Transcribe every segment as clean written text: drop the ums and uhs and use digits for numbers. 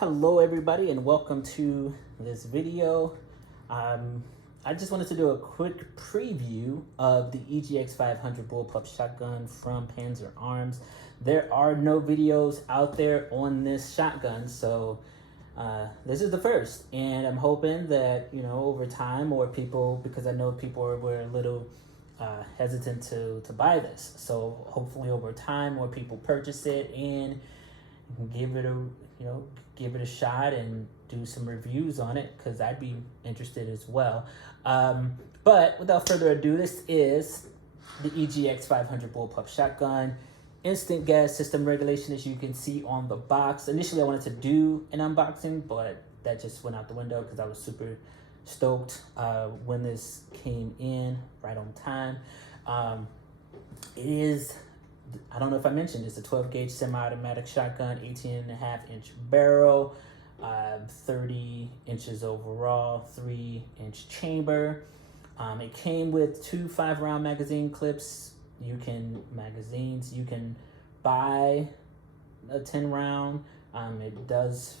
Hello everybody and welcome to this video. I just wanted to do a quick preview of the EGX500 Bullpup shotgun from Panzer Arms. There are no videos out there on this shotgun, so this is the first, and I'm hoping that, you know, over time more people, because I know people were a little hesitant to buy this, so hopefully over time more people purchase it and give it a shot and do some reviews on it, because I'd be interested as well. But without further ado, this is the EGX500 Bullpup shotgun. Instant gas system regulation, as you can see on the box. Initially I wanted to do an unboxing, but that just went out the window because I was super stoked when this came in right on time. It is, I don't know if I mentioned, it's a 12 gauge semi-automatic shotgun, 18.5-inch barrel, 30 inches overall, 3-inch chamber. It came with two 5-round magazine clips. You can buy a 10-round. It does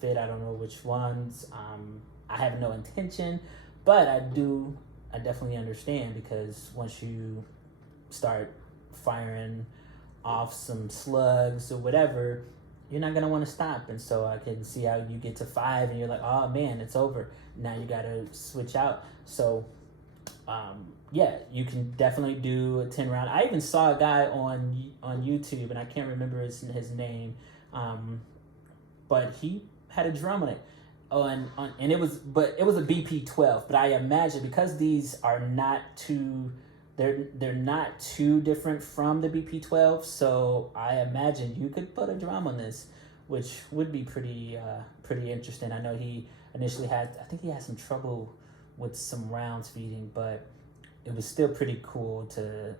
fit. I don't know which ones. I have no intention, but I definitely understand, because once you start firing off some slugs or whatever, you're not gonna want to stop. And so I can see how you get to 5 and you're like, oh man, it's over. Now you gotta switch out. So yeah, you can definitely do a 10-round. I even saw a guy on YouTube, and I can't remember his name, but he had a drum on it. And it was a BP12. But I imagine, because these are not too, they're not too different from the BP12, so I imagine you could put a drum on this, which would be pretty interesting. I know he initially I think he had some trouble with some rounds feeding, but it was still pretty cool to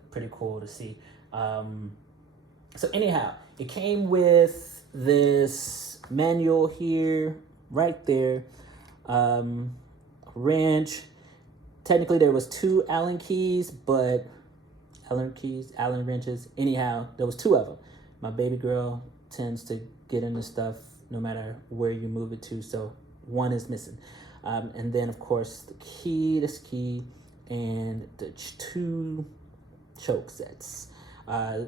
see. So anyhow, it came with this manual here, right there, wrench. Technically there was 2 Allen keys, but Allen wrenches. Anyhow, there was 2 of them. My baby girl tends to get into stuff no matter where you move it to, so one is missing. And then of course this key, and the 2 choke sets.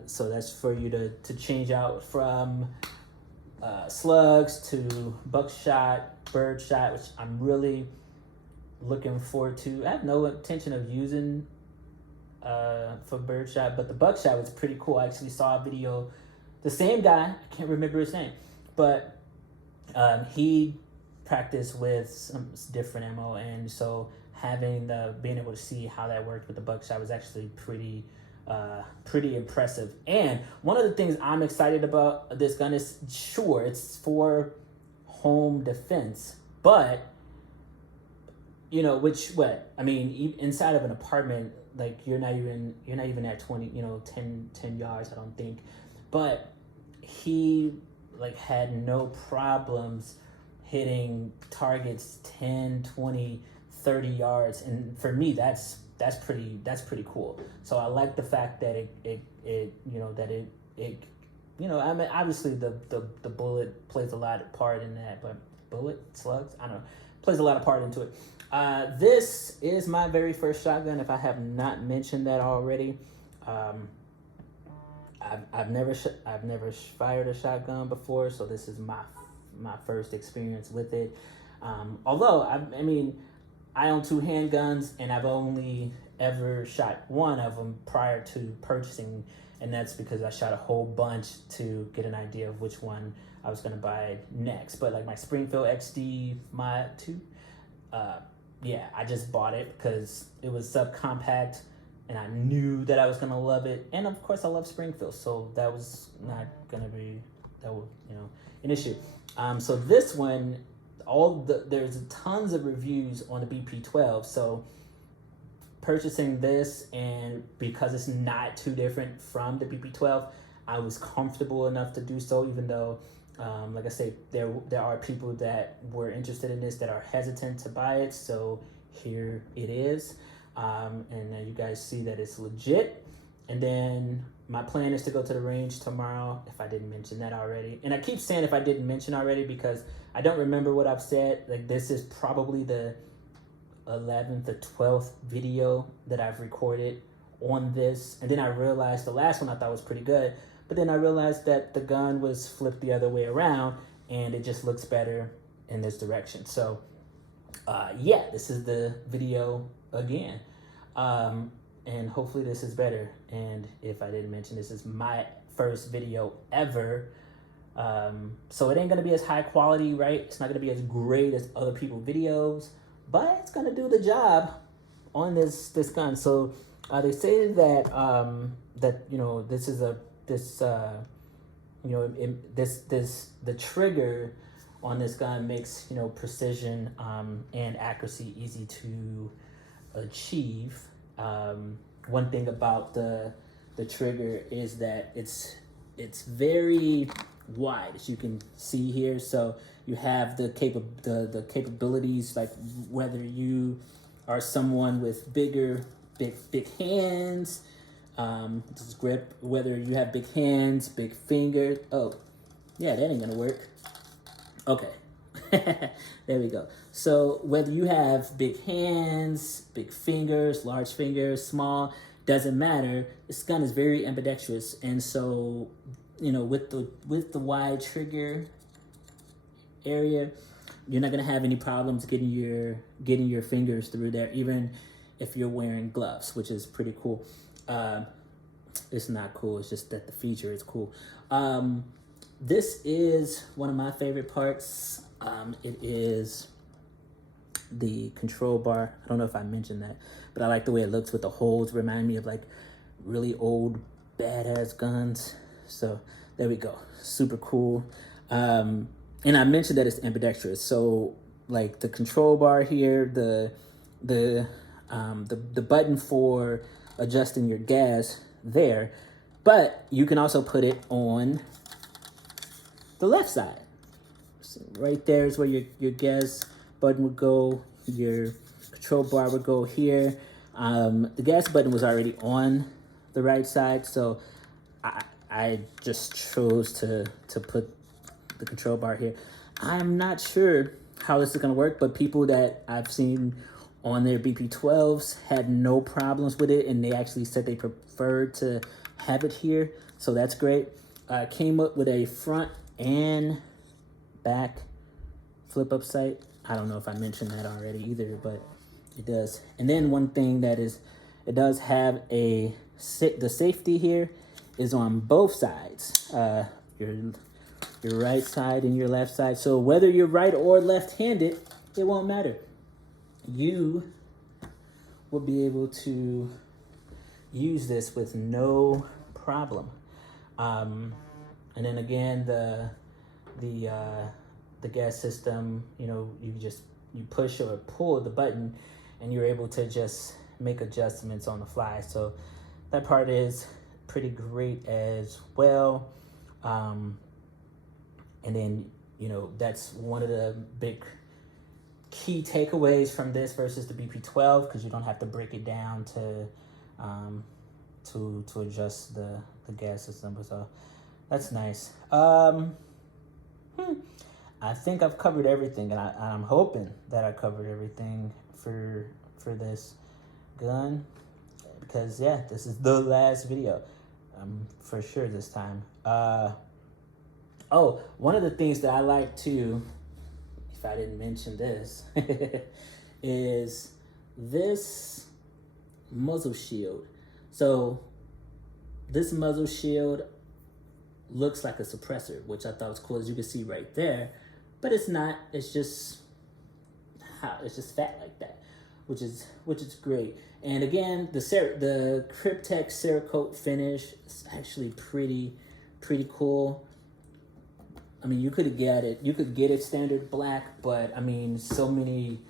So that's for you to change out from slugs to buckshot, birdshot, which I'm really looking forward to. I have no intention of using for birdshot, but the buckshot was pretty cool. I actually saw a video, the same guy, I can't remember his name, but he practiced with some different ammo, and so being able to see how that worked with the buckshot was actually pretty impressive. And one of the things I'm excited about this gun is, sure, it's for home defense, but you know, inside of an apartment, like you're not even at 20, 10 yards, I don't think. But he had no problems hitting targets 10, 20, 30 yards. And for me, that's pretty cool. So I like the fact that I mean, obviously the bullet plays a lot of part in that, but slugs, I don't know, plays a lot of part into it. This is my very first shotgun, if I have not mentioned that already. I've never fired a shotgun before, so this is my first experience with it. Although I own 2 handguns, and I've only ever shot one of them prior to purchasing, and that's because I shot a whole bunch to get an idea of which one I was gonna buy next. But like my Springfield XD Mod 2, yeah, I just bought it because it was subcompact, and I knew that I was gonna love it, and of course I love Springfield, so that was not gonna be an issue. So this one, there's tons of reviews on the BP12, so purchasing this, and because it's not too different from the BP12, I was comfortable enough to do so, even though like I say, there are people that were interested in this that are hesitant to buy it. So here it is, and you guys see that it's legit. And then my plan is to go to the range tomorrow, if I didn't mention that already. And I keep saying if I didn't mention already because I don't remember what I've said. Like, this is probably the 11th or 12th video that I've recorded on this. And then I realized the last one I thought was pretty good, but then I realized that the gun was flipped the other way around and it just looks better in this direction. So yeah, this is the video again. And hopefully this is better. And if I didn't mention, this is my first video ever. So it ain't gonna be as high quality, right? It's not gonna be as great as other people's videos, but it's gonna do the job on this gun. So they say that that, you know, this is the trigger on this gun makes, you know, precision and accuracy easy to achieve. One thing about the trigger is that it's very wide, as you can see here. So you have the capabilities, like whether you are someone with big hands, this is grip, whether you have big hands, big fingers. Oh, yeah, that ain't gonna work. Okay. There we go. So whether you have big hands, big fingers, large fingers, small, doesn't matter. This gun is very ambidextrous, and so, you know, with the wide trigger area, you're not gonna have any problems getting your fingers through there, even if you're wearing gloves, which is pretty cool. It's not cool. It's just that the feature is cool. This is one of my favorite parts. It is the control bar. I don't know if I mentioned that, but I like the way it looks with the holes. Remind me of like really old badass guns. So there we go. Super cool. And I mentioned that it's ambidextrous. So like the control bar here, the button for adjusting your gas there, but you can also put it on the left side. So right there is where your gas button would go. Your control bar would go here. The gas button was already on the right side, so I just chose to put the control bar here. I'm not sure how this is gonna work, but people that I've seen on their BP12s had no problems with it, and they actually said they preferred to have it here, so that's great. Came up with a front and back flip up sight. I don't know if I mentioned that already either, but it does. And then one thing that is, it does have the safety here is on both sides, your right side and your left side. So whether you're right or left-handed, it won't matter. You will be able to use this with no problem. And then again, the gas system, you know, you push or pull the button and you're able to just make adjustments on the fly. So that part is pretty great as well. And then, you know, that's one of the big key takeaways from this versus the BP12, because you don't have to break it down to adjust the gas system. So that's nice. I think I've covered everything, and I'm hoping that I covered everything for this gun, because yeah, this is the last video, for sure this time. Oh, one of the things that I like too, if I didn't mention this, is this muzzle shield. So this muzzle shield looks like a suppressor, which I thought was cool, as you can see right there, but it's not. It's just fat like that, which is great. And again, the Cryptek Cerakote finish is actually pretty cool. I mean, you could get it standard black, but I mean, so many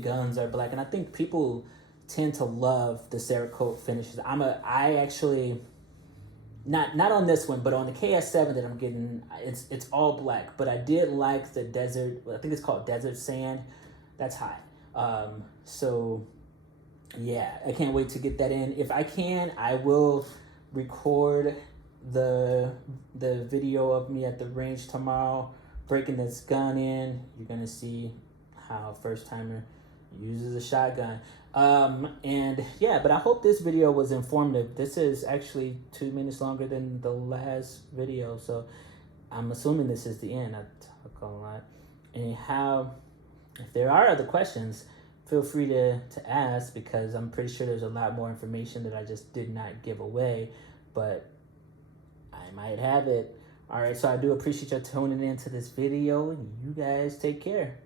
guns are black, and I think people tend to love the Cerakote finishes. I actually, not on this one, but on the KS7 that I'm getting, it's all black. But I did like the desert. I think it's called Desert Sand. That's hot. So yeah, I can't wait to get that in. If I can, I will record the video of me at the range tomorrow, breaking this gun in. You're gonna see how a first timer uses a shotgun. And yeah, but I hope this video was informative. This is actually 2 minutes longer than the last video, so I'm assuming this is the end. I talk a lot. Anyhow, if there are other questions, feel free to ask, because I'm pretty sure there's a lot more information that I just did not give away, but I might have it. All right, so I do appreciate you tuning into this video, and you guys take care.